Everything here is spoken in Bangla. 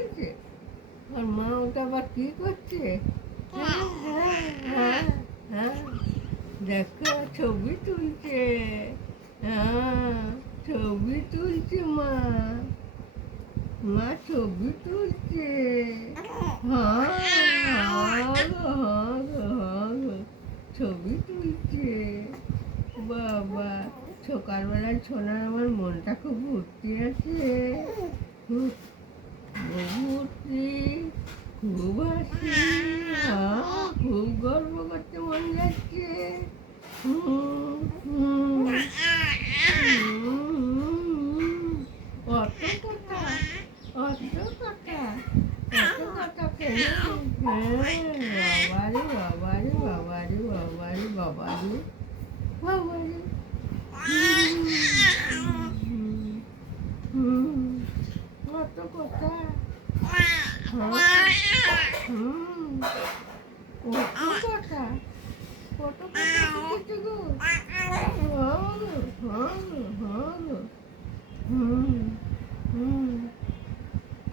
বলছে? আর মা ওটা আবার কি করছে? হ্যাঁ হ্যাঁ হ্যাঁ হ্যাঁ, দেখো ছবি তুলছে। হ্যাঁ, ছবি তুলছে মা। মা ছবি তুলছে। হ্যাঁ হ্যাঁ গো, হ্যাঁ গো, হ্যাঁ গো, ছবি তুলছে। বাবা, সকালবেলায় ছোনার আমার মনটা খুব ভর্তি আছে। খুব ভর্তি, খুব হাসি। খুব গর্ব করতে মন যাচ্ছে। হুম, হুম, অত কথা, অত কথা, অত কথা কেন? হ্যাঁ, বাবারে বাবারে বাবারে বাবারে বাবারে বাবারে। অত কথা। কত কথা, কত কথা শিখেছো গো। হ্যাঁ, হ্যাঁ, হ্যাঁ।